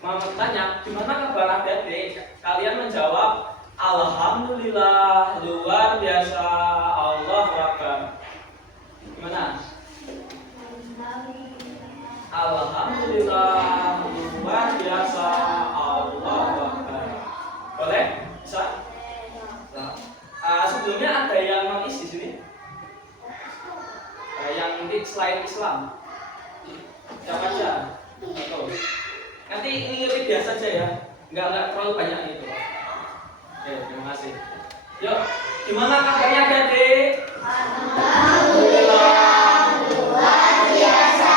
Mama tanya, gimana kabar adik-adik? Kalian menjawab, Alhamdulillah, luar biasa, Allah Akbar. Gimana? Alhamdulillah, luar biasa, Allah Akbar. Boleh? Bisa? Nah, sebelumnya ada yang nangis di sini? Yang selain Islam? Siapa aja? Betul. Nanti ingetin biasa saja ya, nggak terlalu banyak itu. Oke, terima kasih. Yuk, gimana kabarnya adik? Alhamdulillah, luar biasa,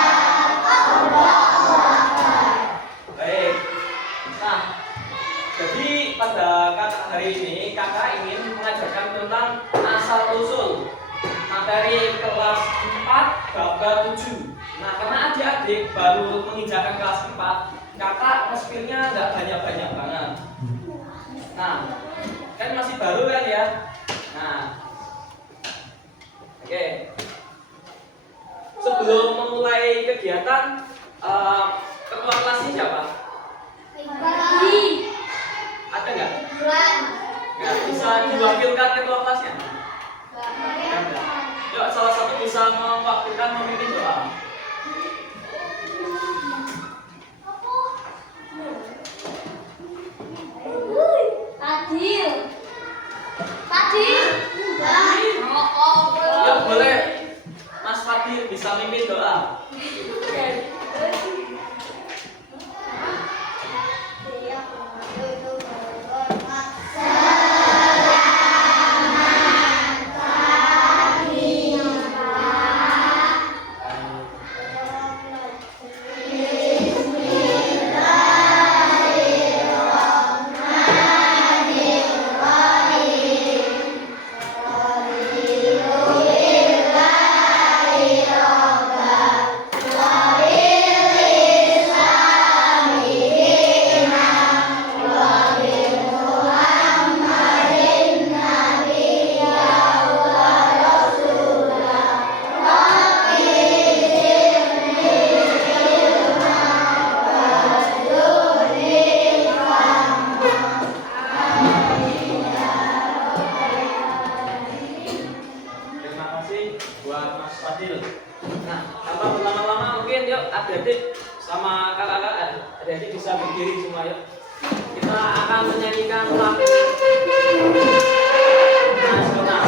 Allah Akbar. Baik. Nah, jadi pada kakak hari ini kakak ingin mengajarkan tentang asal usul materi kelas 4 bab 7. Nah, karena adik-adik baru menginjakan kelas 4, kakak nge-spillnya nggak banyak-banyak banget. Nah, kan masih baru kan ya. Nah, oke. Sebelum memulai kegiatan, ketua kelasnya siapa? Ada nggak? Nggak bisa diwakilkan ketua kelasnya? Nggak. Yuk, salah satu bisa mewakilkan memimpin doa. Ya boleh, Mas Fadil bisa mimpin doa. Buat Mas Fadil. Nah, tanpa berlama-lama mungkin yuk adik-adik sama kakak-kakak adik-adik bisa berdiri semua yuk. Kita akan menyanyikan lagu nasional.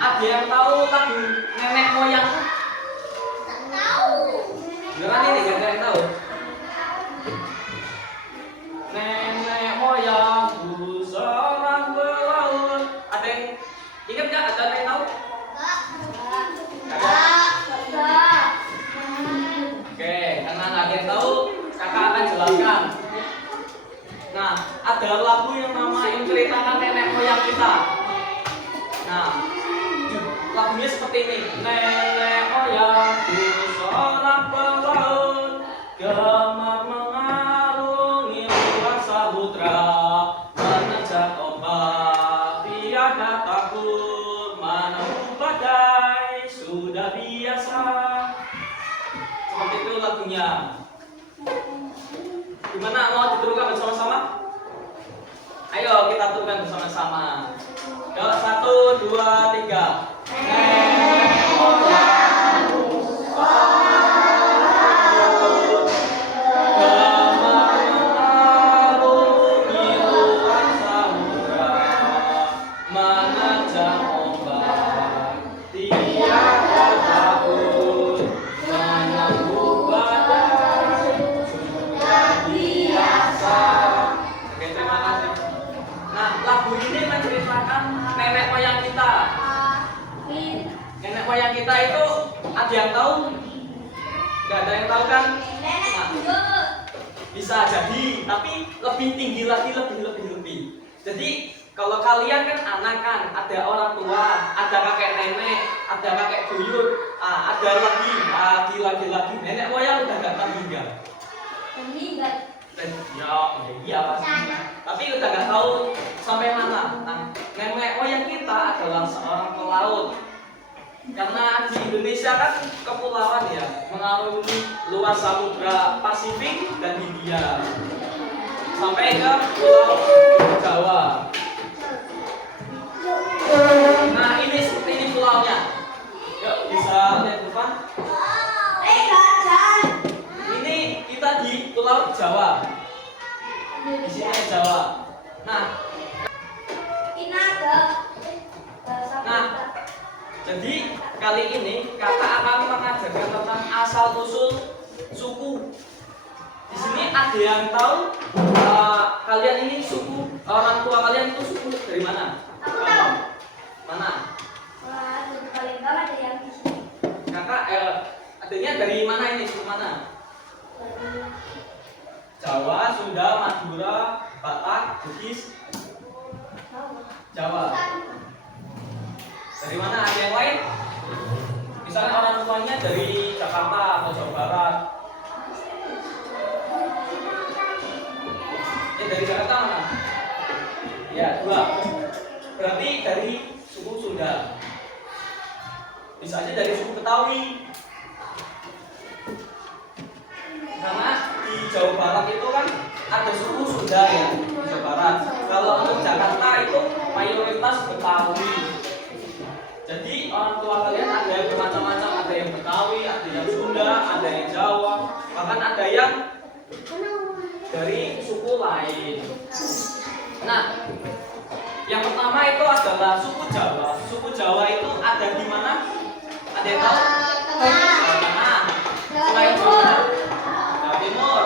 Ada yang tahu lagu nenek moyang? Tahu. Gimana ini? Gak ada yang tahu. Nenek moyangku seorang pelaut. Ada yang ingat nggak? Ada yang tahu? Enggak. Oke, karena nggak ada yang tahu, kakak akan jelaskan. Nah, ada lagu yang nama menceritakan nenek moyang kita. Nah, lagunya seperti ini. Nenek moyangku seorang pelaut, gemar mengarungi luar samudra, menajak ombak tiada takut, menempuh badai sudah biasa. Seperti itu lagunya. Gimana, mau diturukan bersama-sama? Ayo kita turukan bersama-sama. Yuk, 1, 2, 3. Nenek moyangku seorang gemar mengarungi luar samudra, menajak ombak tiada takut, menempuh badai tahu kan? Nah, bisa jadi, tapi lebih tinggi lagi, lebih. Jadi kalau kalian kan anak kan, ada orang tua, ada kakek nenek, ada kakek buyut, ada lagi nenek moyang udah nggak terhingga. Iya pasti. Tapi udah nggak tahu sampai mana. Nah, nenek moyang kita adalah seorang pelaut. Karena di Indonesia kan kepulauan ya, mengarungi luas samudra Pasifik dan Hindia sampai ke Pulau Jawa. Nah ini seperti ini pulaunya. Yuk bisa lihat depan. Ini kita di Pulau Jawa. Di sini Jawa. Nah, jadi kali ini kakak akan mengajarkan tentang asal usul suku. Di sini ada yang tahu kalian ini suku orang tua kalian itu suku dari mana? Aku tahu. Mana? Paling tahu ada yang di sini. Kakak adanya dari mana ini suku mana? Jawa, Sunda, Madura, Batak, Bugis. Jawa. Dari mana? Ada yang lain? Misalnya orang tuanya dari Jakarta atau Jawa Barat. Dari Jakarta mana? Ya, 2. Berarti dari suku Sunda. Bisa aja dari suku Betawi. Karena di Jawa Barat itu kan ada suku Sunda ya, di Jawa Barat. Kalau untuk Jakarta itu mayoritas Betawi. Jadi orang tua kalian ada yang bermacam-macam, ada yang Betawi, ada yang Sunda, ada yang Jawa, bahkan ada yang dari suku lain. Nah, yang pertama itu adalah suku Jawa. Suku Jawa itu ada di mana? Ada yang tahu? Tengah. Selain Jawa, Jawa Timur,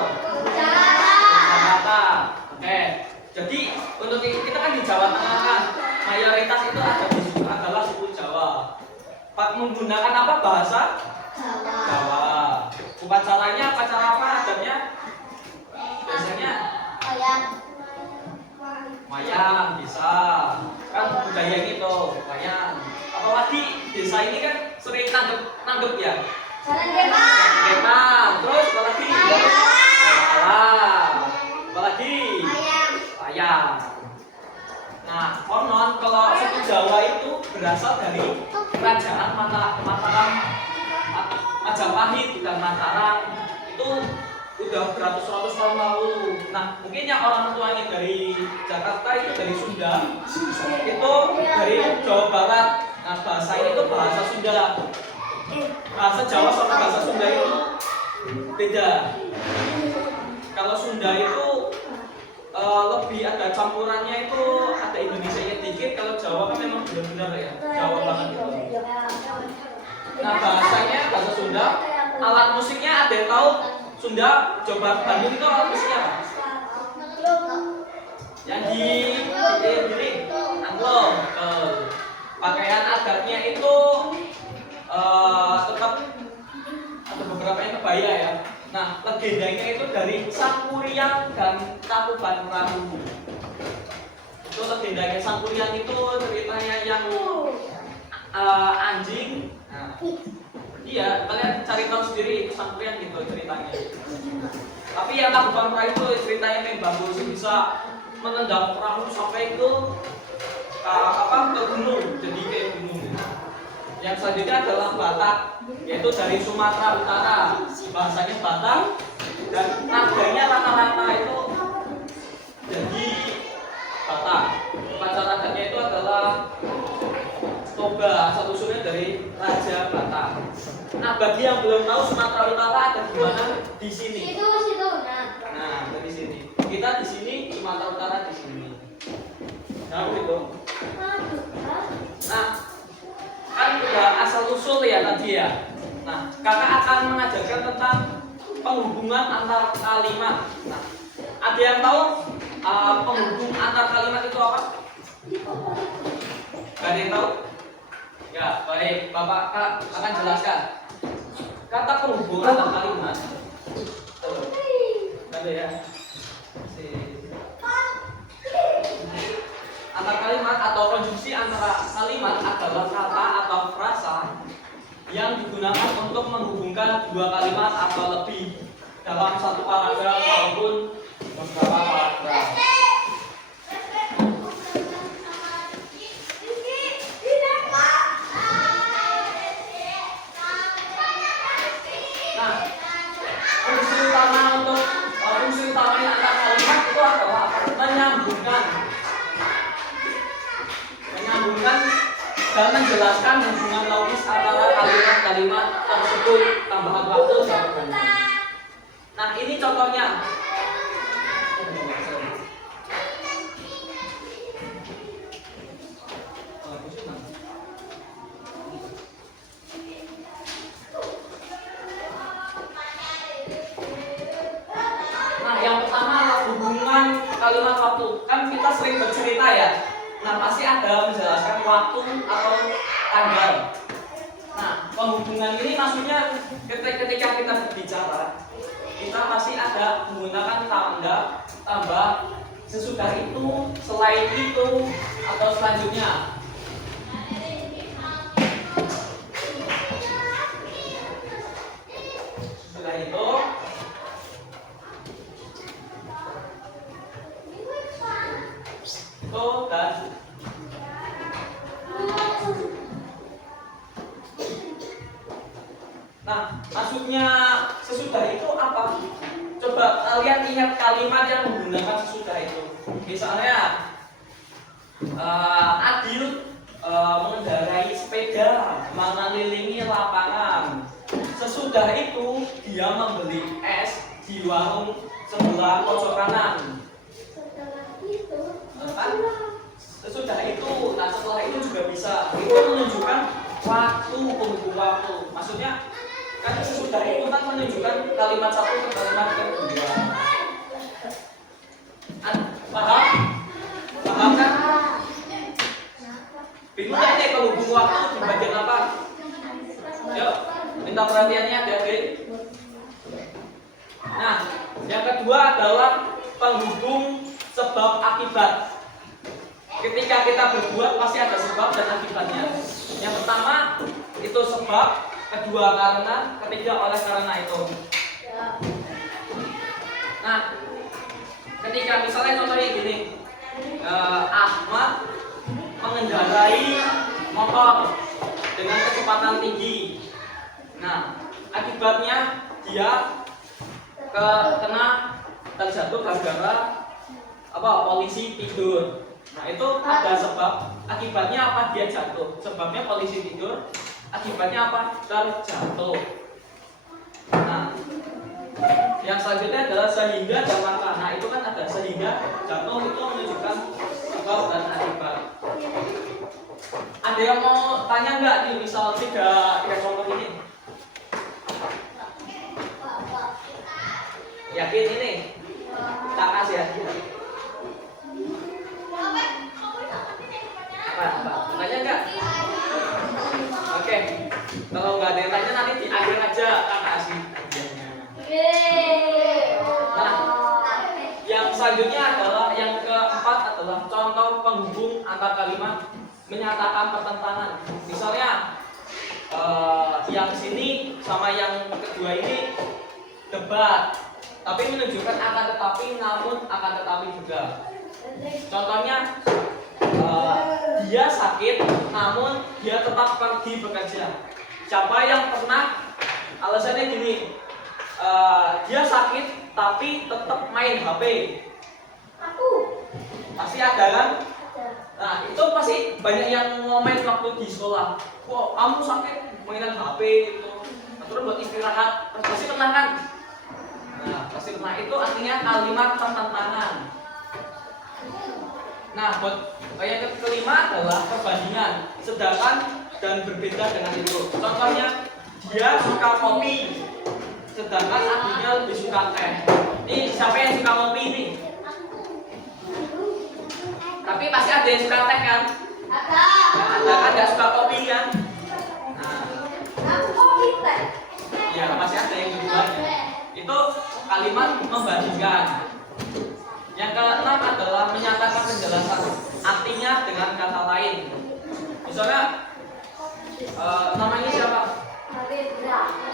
Jakarta. Oke. Jadi untuk kita kan di Jawa Tengah kan, mayoritas itu ada di situ adalah suku Jawa. Pak menggunakan apa bahasa? Jawa. Upacaranya upacara apa adabnya? Biasanya wayang bisa kan budaya gitu wayang. Apalagi desa ini kan sering nanggep ya. Kemang. Terus apalagi? Apalagi? Wayang. Nah, konon kalau suku Jawa itu berasal dari kerajaan Mataram, Majapahit dan Mataram itu udah beratus-ratus tahun lalu. Nah, mungkin yang orang tuanya dari Jakarta itu dari Sunda, itu dari Jawa Barat. Nah, bahasa ini tuh bahasa Sunda. Bahasa Jawa sama bahasa Sunda itu beda. Kalau Sunda itu lebih ada campurannya itu ada Indonesianya dikit. Kalau Jawa kan memang benar-benar ya Jawa banget itu. Nah, bahasanya bahasa Sunda. Alat musiknya ada yang tahu? Sunda, coba Bandung itu alat musiknya apa? Yang di angklung. Pakaian adatnya itu tetap ada beberapa yang kebaya ya. Nah, legendanya itu dari Sangkuriang dan Tangkuban Perahu. Itu legendanya Sangkuriang itu ceritanya yang anjing. Nah, iya, kalian cari tahu sendiri Sangkuriang gitu ceritanya. Tapi yang Tangkuban Perahu itu ceritanya yang bagus, bisa menendang perahu sampai ke gunung, jadi kayak gunung. Yang selanjutnya adalah Batak, yaitu dari Sumatera Utara. Bahasanya Batak dan nadanya rata-rata itu jadi Batak. Upacara adatnya itu adalah toba, asal usulnya dari Raja Batak. Nah, bagi yang belum tahu Sumatera Utara ada di mana? Di sini. Nah, dari sini. Kita di sini, Sumatera Utara di sini. Nah, gitu. Nah, kan udah asal usul ya tadi ya. Nah, kakak akan mengajarkan tentang penghubungan antar kalimat. Nah, ada yang tahu penghubung antar kalimat itu apa? Gak ada yang tahu? Ya, baik. Bapak akan jelaskan. Kata penghubung antar kalimat Ada ya. Antar kalimat atau konjungsi antara kalimat adalah kata atau frasa yang digunakan untuk menghubungkan dua kalimat atau lebih dalam satu paragraf maupun beberapa paragraf. Nah, fungsi utama antara kalimat itu adalah menyambungkan dan menjelaskan hubungan logis antara kalimat-kalimat tersebut, tambahan waktu dan. Nah, ini contohnya. Nah, yang pertama hubungan kalimat waktu. Kan kita sering bercerita ya. Nah, pasti ada menjelaskan waktu atau tanggal. Nah, penghubungan ini maksudnya ketika kita berbicara, kita pasti ada menggunakan tanda, tambah, sesudah itu, selain itu, atau selanjutnya. Sesudah itu, dan nah, maksudnya sesudah itu apa? Coba kalian ingat kalimat yang menggunakan sesudah itu. Misalnya Adil mengendarai sepeda mengelilingi lapangan. Sesudah itu dia membeli es di warung sebelah pojok kanan. Sesudah itu, nah setelah itu juga bisa. Itu menunjukkan waktu, penghubung waktu. Maksudnya kan sesudah itu kan menunjukkan kalimat satu ke kalimat kedua. Paham? Paham kan? Bingung kan nih penghubung waktu di bagian apa? Yuk, minta perhatiannya adik-adik. Nah, yang kedua adalah penghubung sebab akibat. Ketika kita berbuat pasti ada sebab dan akibatnya. Yang pertama itu sebab, kedua karena, ketiga oleh karena itu. Nah, ketika misalnya contohnya gini, Ahmad mengendarai motor dengan kecepatan tinggi. Nah, akibatnya dia kena terjatuh gara-gara apa? Polisi tidur. Nah, itu ada sebab, akibatnya apa? Dia jatuh. Sebabnya polisi tidur, akibatnya apa? Terjatuh. Nah, yang selanjutnya adalah sehingga dan maka. Nah, itu kan ada sehingga, jatuh itu menunjukkan sebab dan akibat. Ada yang mau tanya nggak nih, misal tiga contoh ini? Yakin ini? Tak kasih ya. Tanya nggak? Oke. Kalau nggak ada yang tanya nanti di akhir aja tak kasih. Nah, yang selanjutnya adalah yang keempat adalah contoh penghubung antar kalimat menyatakan pertentangan. Misalnya yang sini sama yang kedua ini debat, tapi menunjukkan akan tetapi namun akan tetapi juga. Contohnya dia sakit namun dia tetap pergi bekerja. Siapa yang pernah alasannya gini, dia sakit tapi tetap main HP? Aku. Pasti ada kan? Nah, itu pasti banyak yang ngomen waktu di sekolah. Wah, kamu sakit mainan HP itu. Terus buat istirahat, pasti pernah kan? Nah, pasti pernah. Itu artinya kalimat pertentangan. Nah, buat yang kelima adalah perbandingan, sedangkan dan berbeda dengan itu. Contohnya, dia suka kopi, sedangkan adiknya lebih suka teh. Ini siapa yang suka kopi ini? Tapi pasti ada yang suka teh kan? Ada kan nggak suka kopi kan? Nah, Aku kopi teh. ya pasti ada yang keduanya. Itu kalimat membandingkan. Yang keenam adalah menyatakan penjelasan artinya dengan kata lain. Misalnya namanya siapa?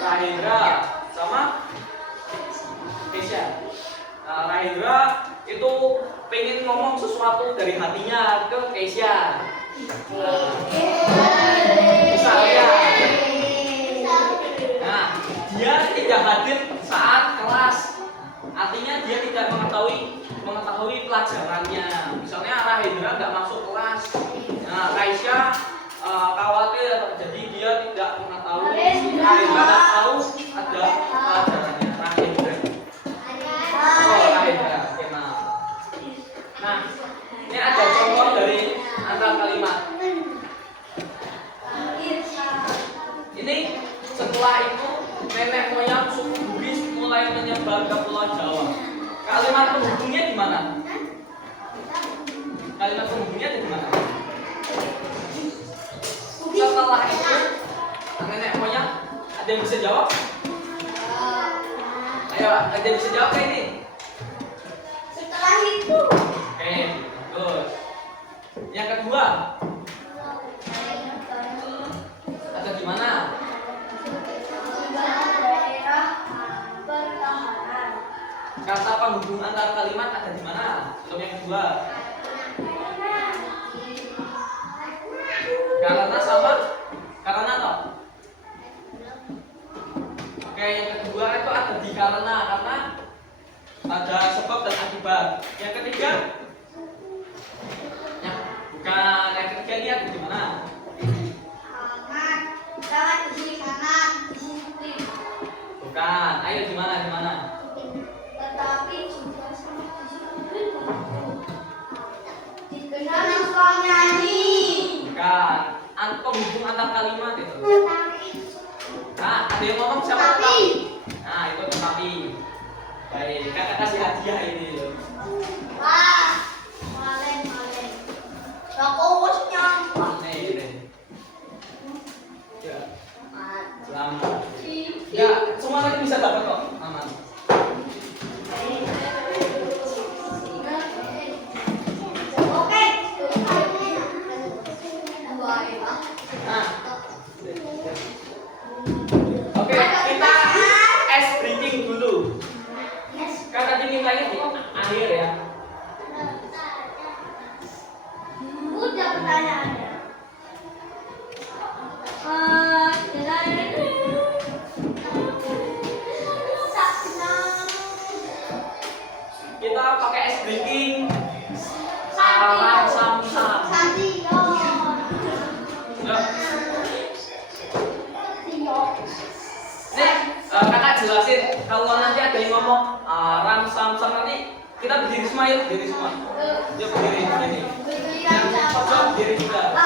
Rahindra sama Kesha. Rahindra itu pengen ngomong sesuatu dari hatinya ke Kesha. Misalnya, nah dia tidak hadir saat kelas, artinya dia tidak mengetahui pelajarannya. Misalnya Rahindra nggak masuk kelas, nah Kesha khawatir, jadi dia tidak mengetahui, Rahindra nggak tahu ada pelajarannya. Rahindra. Oh, Rahindra. Nah, ini ada contoh dari antar kalimat. Ini setelah itu nenek moyang suku Bugis mulai menyebar ke Pulau Jawa. Kalimat penghubungnya di mana? Kalimat penghubungnya di mana? Setelah itu nenek moyang, ada yang bisa jawab? Ayo, ada yang bisa jawab kayak ini? Setelah itu. Oke, terus yang kedua ada di mana? Daerah pertahanan. Kata penghubung antar kalimat ada di mana? Untuk yang kedua. Karena sama? Karena apa? Oke, yang kedua itu ada di karena ada sebab dan akibat. Yang ketiga? Ya, bukan. Yang ketiga ini ada di mana? Sangat di sini kanan, di sini. Bukan. Ayo di mana? Di mana? Tetapi juga sangat di sini. Dikenal suka nyanyi. Bukan. Penghubung antar kalimat itu. Nah, ada yang ngomong siapa? Tetapi. Nah, itu tetapi. Baik, kakak kasih hadiah ini. Wah, malen. Aku bosnya. Nih. Ya. Selamat. Ya, semua lagi bisa dapat kok, aman. Oke. Nah. Oke, kita ice breaking dulu. Kakak dingin lagi di akhir ya. Udah pertanyaannya. Kita pakai ice breaking alam sam-sam. Nih, kakak jelasin kalau nanti ada yang ngomong ram sam-sam nanti kita berdiri semua yuk, berdiri semua. Yuk berdiri. Yang pojok berdiri juga.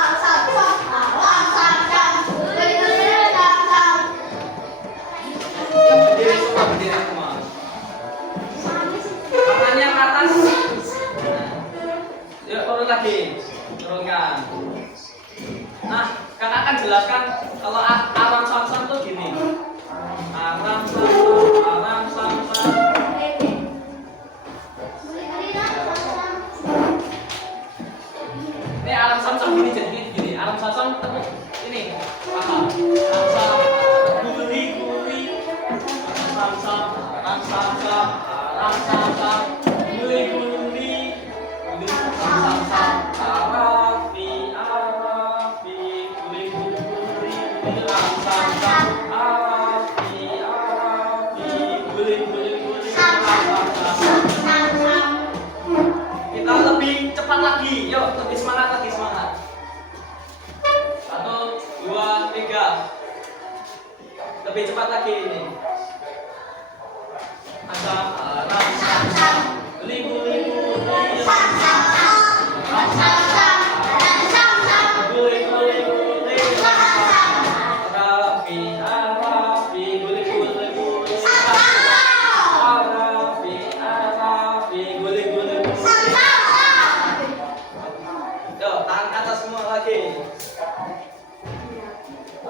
Yuk berdiri semua. Tangannya ke atas. Yuk turun lagi, turunkan. Nah, kakak akan jelaskan kalau aram sam-sam tuh gini. Aram sam-sam. Ini alam sam-sam gini jadi gini. Alam sam-sam tepuk ini. Paham? Sam-sam guli. Sam-sam, sam-sam, sam-sam, guli. Sam-sam, arafi, guli. Sam-sam, arafi, guli. Sam-sam. Kita lebih cepat lagi, yuk lebih semangat lagi. 1, 2, 3. Lebih cepat lagi ini. Ada sam-sam, guli.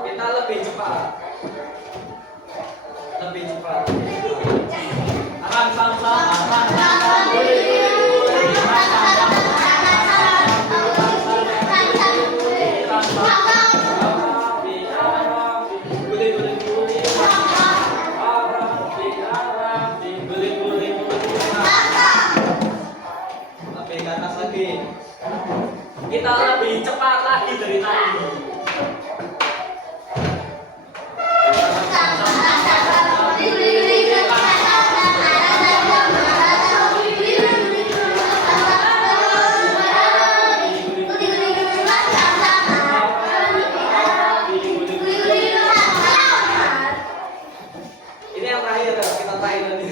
Kita lebih cepat. dah, kita try tadi.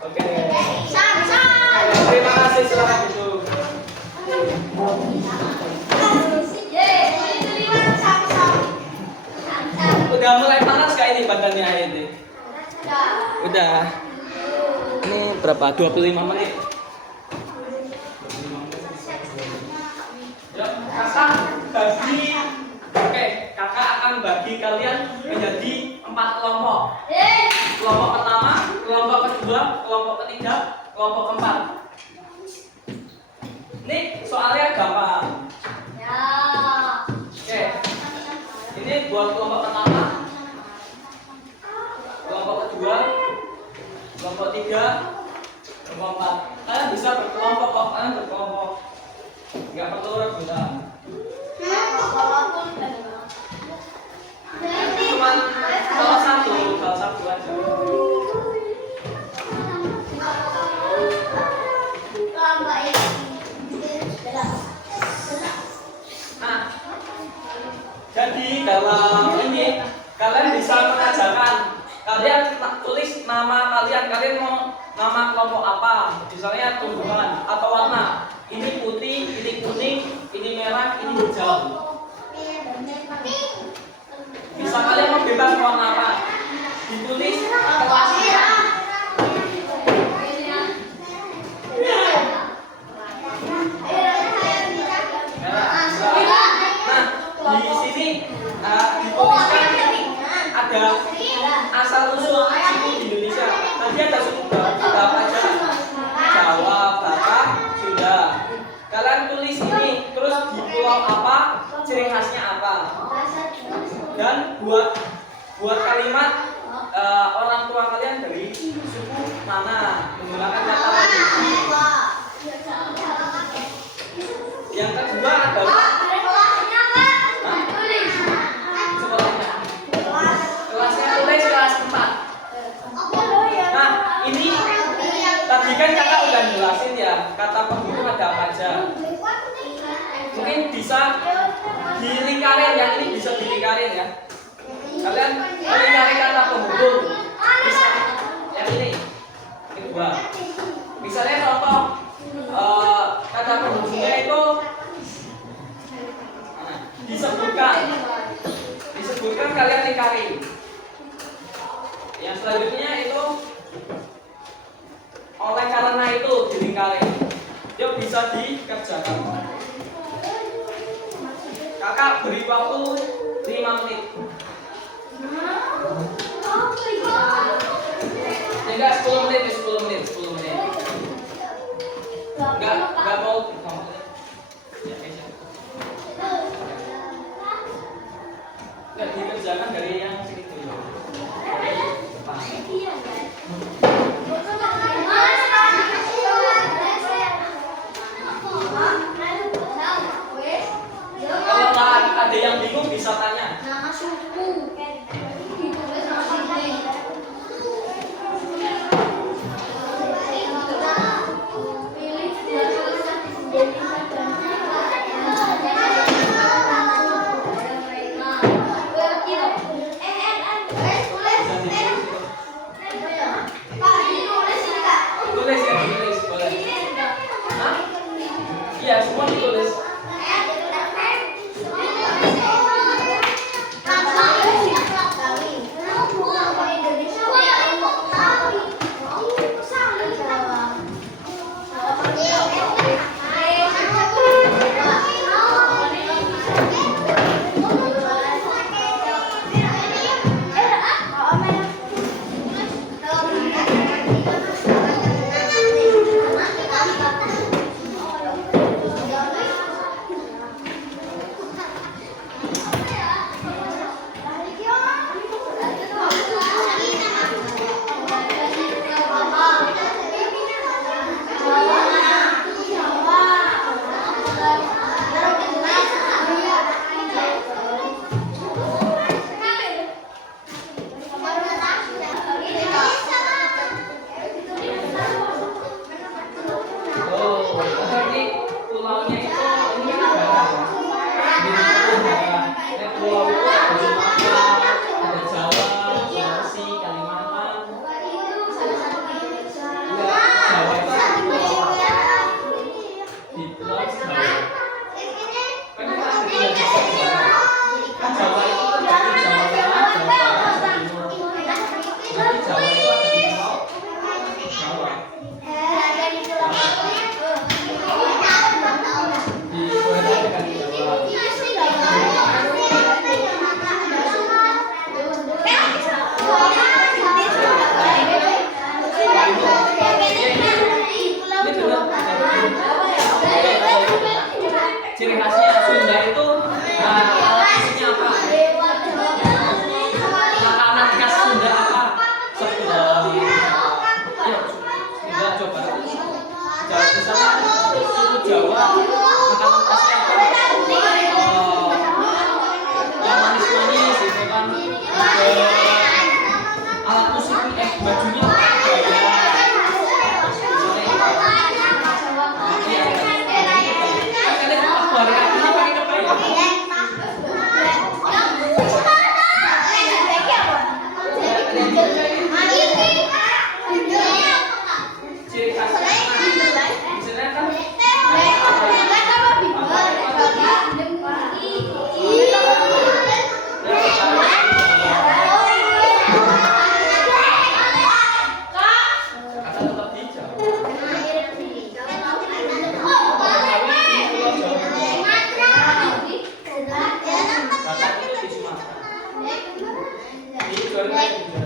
Oke. Terima kasih, selamat duduk. Udah mulai panas gak ini badannya ini? Udah. Ini berapa? 25 menit. Yuk, kakak bagi. Oke, kakak akan bagi kalian menjadi 4 kelompok. Kelompok pertama, kelompok kedua, kelompok ketiga, kelompok keempat. Ini soalnya gampang. Oke. Ini buat kelompok pertama, kelompok kedua, kelompok tiga, kelompok empat. Kalian bisa berkelompok kok, kalian berkelompok. Nggak perlu rebutan. Cuman salah satu aja. Nah, jadi dalam ini kalian bisa mengajarkan, kalian tulis nama kalian mau nama kelompok apa, misalnya tumbuhan atau warna. Ini putih, ini kuning, ini merah, ini hijau. Bisa kalian mau bebas warna apa, ditulis kelasnya. Nah, di sini dituliskan ada asal usul suku di Indonesia. Tadi ada suku berapa aja? Jawa, Batak, Sunda. Kalian tulis ini, terus di pulau apa, ciri khasnya apa. Dan buat kalimat orang tua kalian dari suku mana, menggunakan kata provinsi. Yang kedua adalah sekolahnya. Kelasnya tulis kelas 4. Nah, ini tadi kan kakak udah jelasin ya, kata penghubung ada apa aja. Mungkin bisa dilingkarin, yang ini bisa dilingkarin ya. Kalian melingkari kata penghubung. Bisa yang ini dua. Misalnya contoh kata penghubungnya itu disebutkan kalian lingkari. Yang selanjutnya itu oleh karena itu dilingkari. Yuk, bisa dikerjakan. Kakak beri waktu 5 menit. Enggak, 10 menit. Enggak mau. Enggak dikerjakan dari yang segitu. Kalau ada yang bingung bisa tanya. bajunya ciri khasnya misalnya kan kata tetap hijau kata itu di Sumatera di Jawa